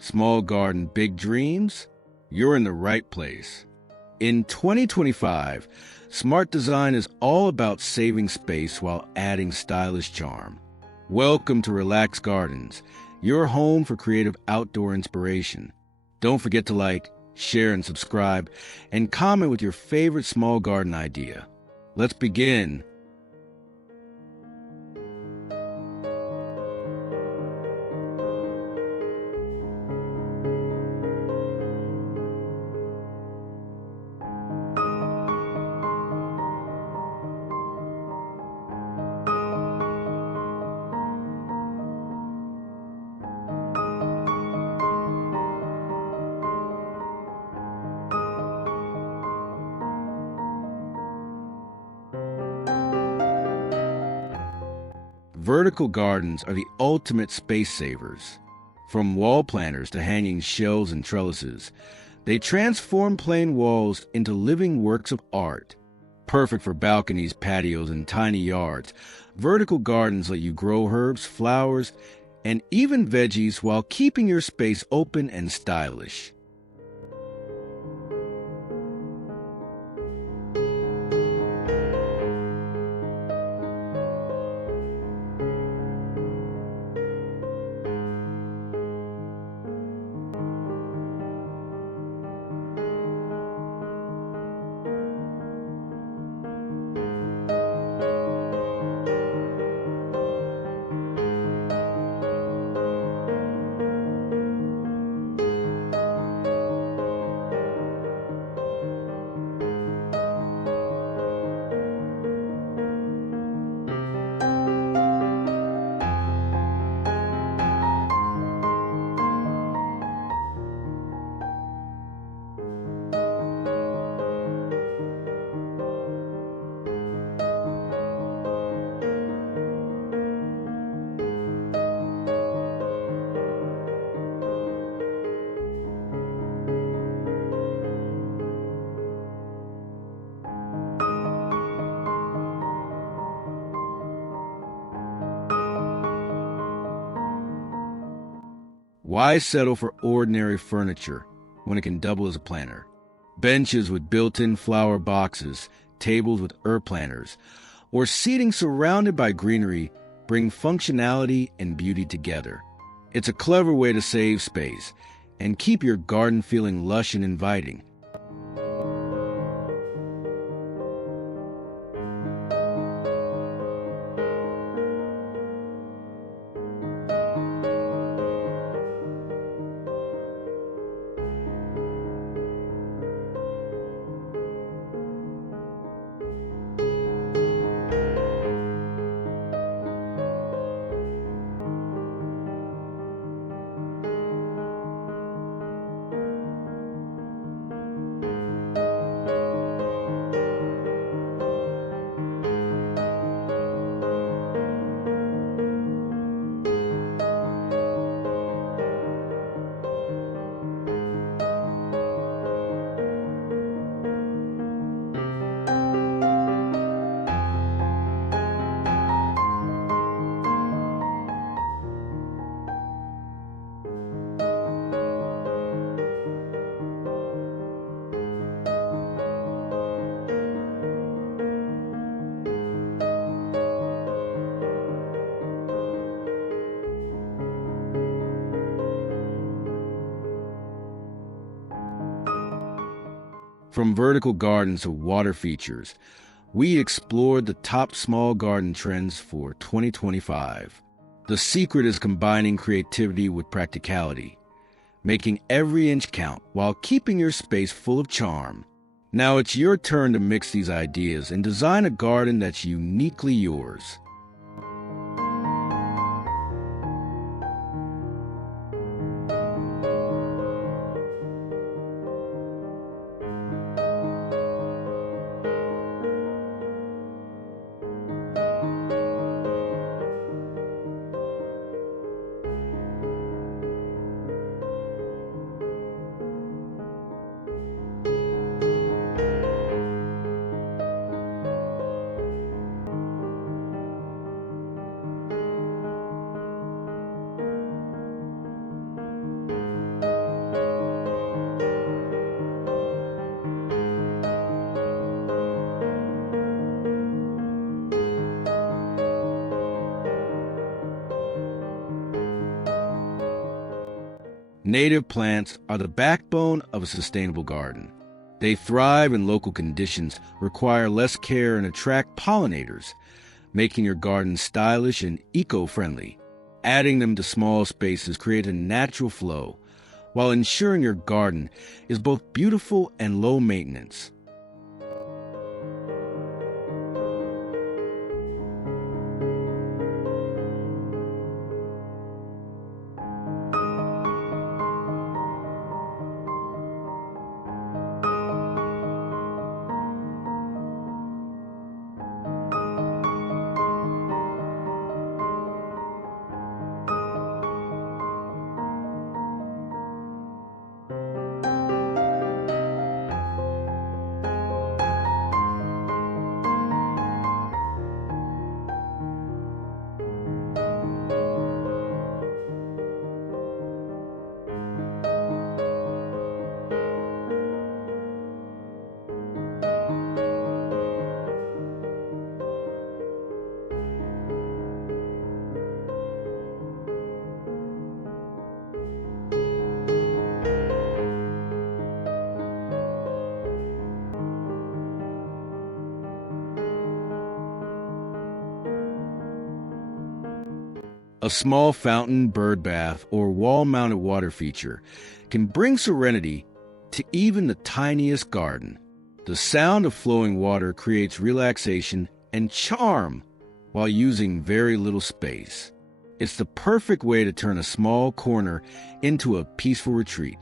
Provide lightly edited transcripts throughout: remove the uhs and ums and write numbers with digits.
Small garden, big dreams? You're in the right place. In 2025, smart design is all about saving space while adding stylish charm. Welcome to Relax Gardens, your home for creative outdoor inspiration. Don't forget to like, share, and subscribe, and comment with your favorite small garden idea. Let's begin. Vertical gardens are the ultimate space savers. From wall planters to hanging shelves and trellises, they transform plain walls into living works of art. Perfect for balconies, patios, and tiny yards, vertical gardens let you grow herbs, flowers, and even veggies while keeping your space open and stylish. Why settle for ordinary furniture when it can double as a planter? Benches with built-in flower boxes, tables with herb planters, or seating surrounded by greenery bring functionality and beauty together. It's a clever way to save space and keep your garden feeling lush and inviting. From vertical gardens to water features, we explored the top small garden trends for 2025. The secret is combining creativity with practicality, making every inch count while keeping your space full of charm. Now it's your turn to mix these ideas and design a garden that's uniquely yours. Native plants are the backbone of a sustainable garden. They thrive in local conditions, require less care, and attract pollinators, making your garden stylish and eco-friendly. Adding them to small spaces creates a natural flow, while ensuring your garden is both beautiful and low maintenance. A small fountain, bird bath, or wall-mounted water feature can bring serenity to even the tiniest garden. The sound of flowing water creates relaxation and charm while using very little space. It's the perfect way to turn a small corner into a peaceful retreat.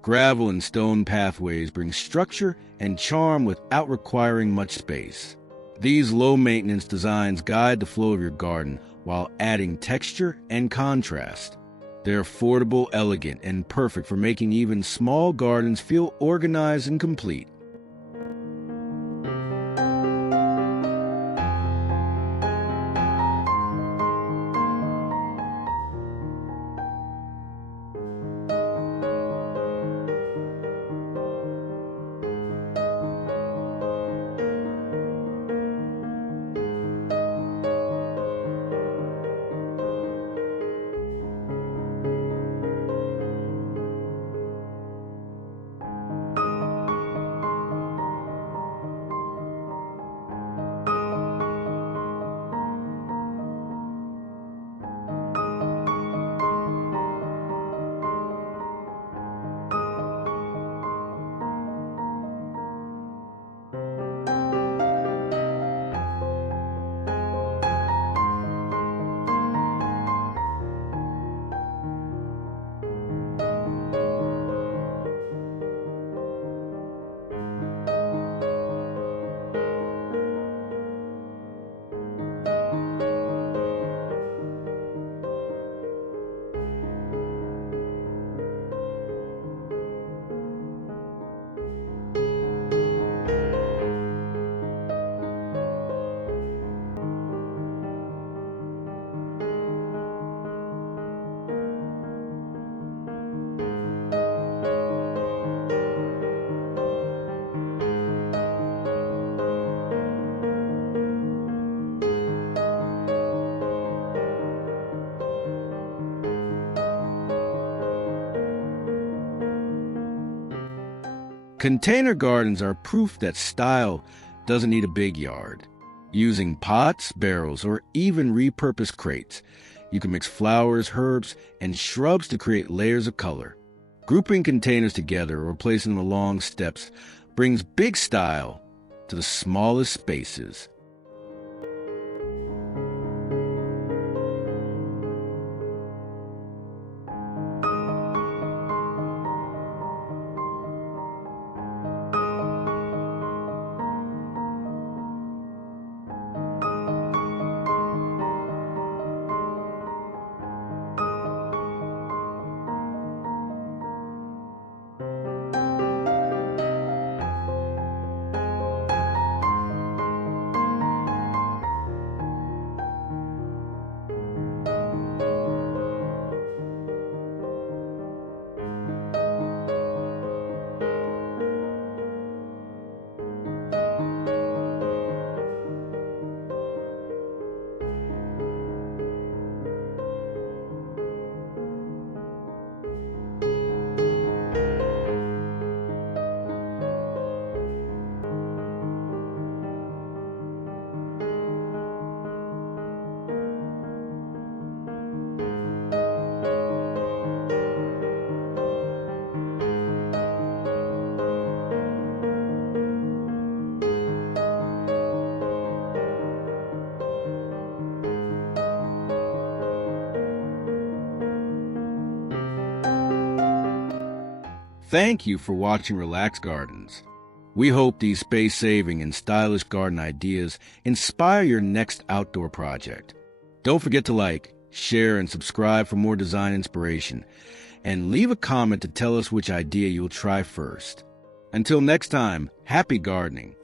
Gravel and stone pathways bring structure and charm without requiring much space. These low-maintenance designs guide the flow of your garden while adding texture and contrast. They're affordable, elegant, and perfect for making even small gardens feel organized and complete. Container gardens are proof that style doesn't need a big yard. Using pots, barrels, or even repurposed crates, you can mix flowers, herbs, and shrubs to create layers of color. Grouping containers together or placing them along steps brings big style to the smallest spaces. Thank you for watching Relax Gardens. We hope these space-saving and stylish garden ideas inspire your next outdoor project. Don't forget to like, share, and subscribe for more design inspiration. And leave a comment to tell us which idea you'll try first. Until next time, happy gardening.